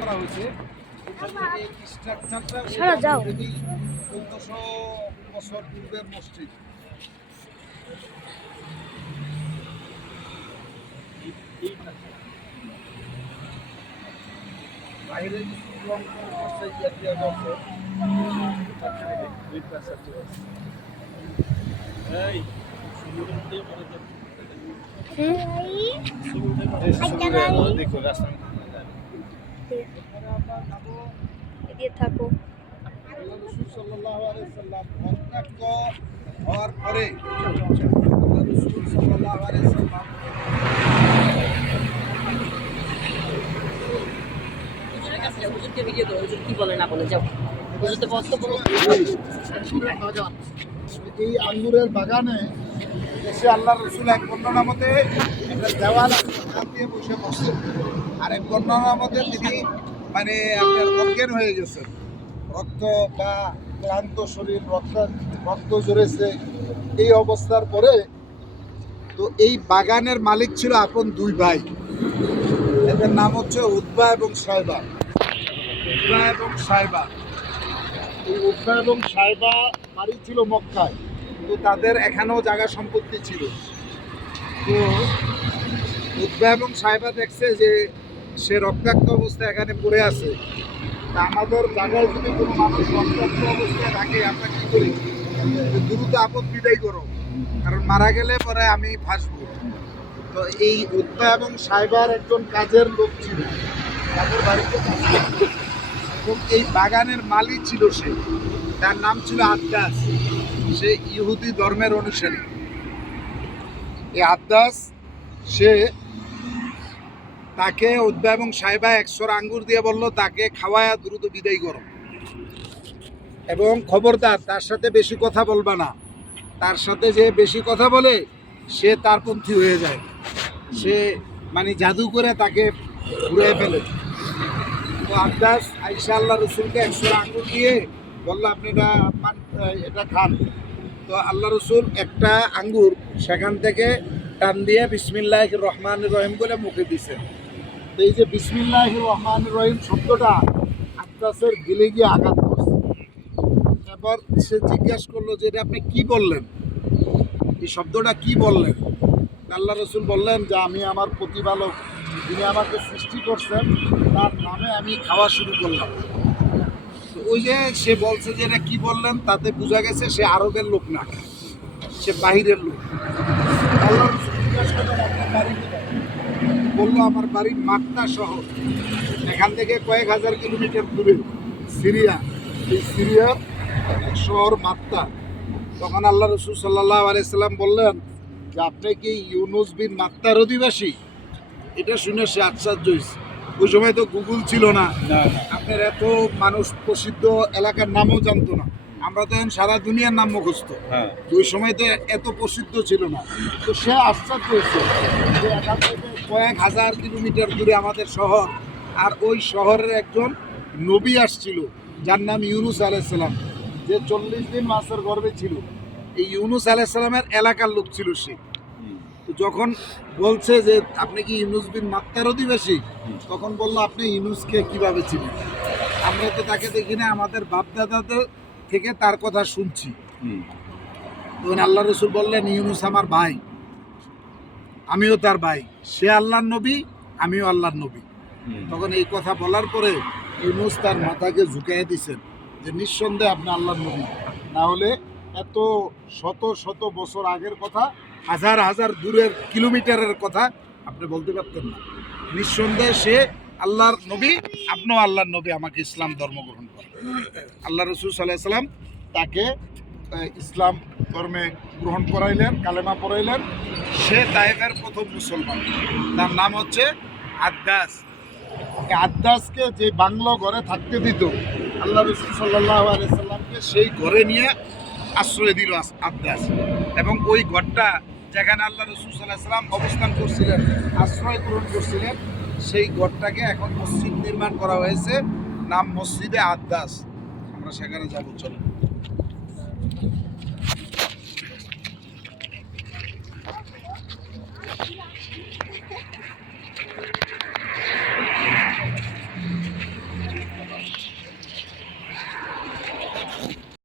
করা হয়েছে এই স্ট্রাকচারটা 1400 বছর পূর্বের মসজিদ। বাইরে থাকো হওয়ার পরে কি বলে না বলে যাও এই আঙ্গুরের বাগানে এসে আল্লাহ রসুল এক বর্ণনা মতে একটা দেওয়াল দিয়ে বসে বসছেন, আর এক বর্ণনা মতে তিনি মানে আপনার অজ্ঞান হয়ে গেছেন, রক্ত বা ক্লান্ত শরীর, রক্ত ঝরেছে। এই অবস্থার পরে তো এই বাগানের মালিক ছিল আপন দুই ভাই, এদের নাম হচ্ছে উতবা এবং সাইবা। উতবা এবং সাইবা, এই উতবা এবং সাইবা বাড়ি ছিল মক্কায়, তো তাদের এখানেও জায়গা সম্পত্তি ছিল। তো উতবা এবং সাইবা দেখছে যে সে রক্তাক্ত অবস্থায় এখানে পড়ে আছে, তা আমাদের জায়গায় যদি কোনো মানুষ রক্তাক্ত অবস্থায় রাখে আমরা কি করি, দ্রুত আপদ বিদায় করো, কারণ মারা গেলে পরে আমি ফাঁসবো। তো এই উতবা এবং সাইবার একজন কাজের লোক ছিল, তাদের বাড়িতে এবং এই বাগানের মালিক ছিল সে, তার নাম ছিল আদ্দাস। সে ইহুদি ধর্মের অনুসারী। এই আদ্দাস সে তাকে উতবা এবং সাইবা 100 আঙ্গুর দিয়ে বলল তাকে খাওয়ায়া দ্রুত বিদায় করো, এবং খবরদার তার সাথে বেশি কথা বলবা না, তার সাথে যে বেশি কথা বলে সে তার পন্থী হয়ে যায়, সে মানে জাদু করে তাকে ঘুরে ফেলে। তো আদ্দাস আইসা আল্লাহ রসুলকে 100 আঙ্গুর দিয়ে বললো আপনি এটা খান। তো আল্লাহ রসুল একটা আঙ্গুর সেখান থেকে টান দিয়ে বিসমিল্লাহির রহমানির রহিম বলে মুখে দিছে। তো এই যে বিসমিল্লাহির রহমানির রহিম শব্দটা আদ্দাসের দিলে গিয়ে আঘাত করছে। এবার সে জিজ্ঞাসা করলো যে এটা আপনি কি বললেন, এই শব্দটা কি বললেন? আল্লাহ রসুল বললেন যে আমি আমার প্রতিপালক, যিনি আমাকে সৃষ্টি করছেন, তার নামে আমি খাওয়া শুরু করলাম। তো ওই যে সে বলছে যে এটা কি বললেন, তাতে বোঝা গেছে সে আরবের লোক না, সে বাহিরের লোক। আল্লাহ রসুল জিজ্ঞাসা করলেন আপনার বাড়ি কোথায়? বললো আমার বাড়ি মাক্কা শহর, এখান থেকে কয়েক হাজার কিলোমিটার দূরে সিরিয়া, এই সিরিয়ার এক শহর মাক্কা। তখন আল্লাহ রসুল সাল্লাল্লাহু আলাইহি সাল্লাম বললেন যে আপনি কি ইউনুস বিন মাত্তার অধিবাসী? এটা শুনে সে আশ্চর্য হয়েছে। ওই সময় তো গুগল ছিল না, আপনার এত মানুষ প্রসিদ্ধ এলাকার নামও জানতো না, আমরা তো এখন সারা দুনিয়ার নাম মুখস্থ, ওই সময় তো এত প্রসিদ্ধ ছিল না। তো সে আশ্চর্য হয়েছে যে এখান থেকে কয়েক হাজার কিলোমিটার দূরে আমাদের শহর, আর ওই শহরের একজন নবী আসছিল যার নাম ইউনুস আলাইহিস সালাম, যে 40 দিন মাছের গর্ভে ছিল। এই ইউনুস আলাইহিস সালামের এলাকার লোক ছিল সে। তো যখন বলছে যে আপনি কি ইউনুস বিন মাত্তার অধিবাসী, তখন বললো আপনি ইউনুসকে কিভাবে চিনেন? আমরা তো তাকে দেখি না, আমাদের বাপদাদাদের থেকে তার কথা শুনছি। তখন আল্লাহ রসুল বললেন ইউনুস আমার ভাই, আমিও তার ভাই, সে আল্লাহর নবী, আমিও আল্লাহর নবী। তখন এই কথা বলার পরে ইউনুস তার মাথাকে ঝুঁকিয়ে দিয়েছেন যে নিঃসন্দেহে আপনি আল্লাহর নবী, না হলে এত শত শত বছর আগের কথা, হাজার হাজার দূরের কিলোমিটারের কথা আপনি বলতে পারতেন না। নিঃসন্দেহে সে আল্লাহর নবী, আপনিও আল্লাহর নবী, আমাকে ইসলাম ধর্ম গ্রহণ করেন। আল্লাহ রসুল সাল্লাল্লাহু আলাইহি সাল্লাম তাকে ইসলাম ধর্মে গ্রহণ করাইলেন, কালেমা পড়াইলেন। সে তায়েফের প্রথম মুসলমান, তার নাম হচ্ছে আদ্দাস। আদ্দাসকে যে বাংলো ঘরে থাকতে দিত আল্লাহ রসুল সাল্লাল্লাহু আলাইহি সাল্লামকে, সেই ঘরে নিয়ে আশ্রয় দিল আদ্দাস, এবং ওই ঘরটা যেখানে আল্লাহ রসুল সাল্লাল্লাহু আলাইহি সাল্লাম অবস্থান করছিলেন, আশ্রয় গ্রহণ করছিলেন, সেই ঘরটাকে এখন মসজিদ নির্মাণ করা হয়েছে, নাম মসজিদে আদ্দাস। আমরা সেখানে যাবো, চলো।